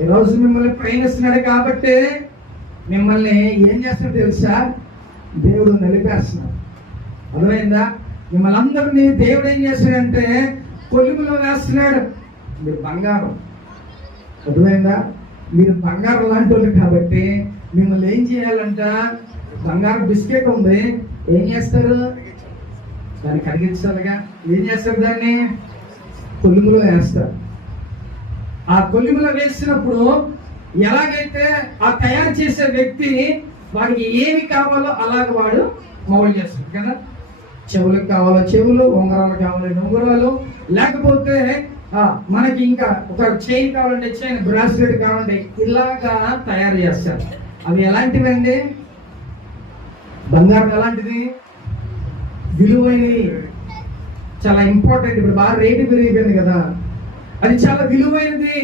ఈరోజు మిమ్మల్ని ప్రేమిస్తున్నాడు కాబట్టి మిమ్మల్ని ఏం చేస్తున్నాడు తెలుసా? దేవుడు నిలిపేస్తున్నాడు. అర్థమైందా? మిమ్మల్ని అందరినీ దేవుడు ఏం చేస్తాడంటే కొలుములో వేస్తున్నాడు. మీరు బంగారం. అర్థమైందా? మీరు బంగారం లాంటి వాళ్ళు కాబట్టి మిమ్మల్ని ఏం చేయాలంట? బంగారం బిస్కెట్ ఉంది, ఏం చేస్తారు? దాన్ని కరిగించాలిగా. ఏం చేస్తారు? దాన్ని కొలుములో వేస్తారు. ఆ కొలుములో వేసినప్పుడు ఎలాగైతే ఆ తయారు చేసే వ్యక్తి వాడికి ఏమి కావాలో అలాగ వాడు మౌల్డ్ చేస్తాడు కదా. చెవులకు కావాలో చెవులు, ఉంగరాలు కావాలి ఉంగరాలు, లేకపోతే మనకి ఇంకా ఒక చైన్ కావాలంటే చైన్, బ్రాస్లెట్ కావాలంటే ఇలాగా తయారు చేస్తారు. అవి ఎలాంటివి అండి? బంగారం ఎలాంటిది? విలువైనది, చాలా ఇంపార్టెంట్. ఇప్పుడు బాగా రేటు పెరిగిపోయింది కదా, అది చాలా విలువైనది.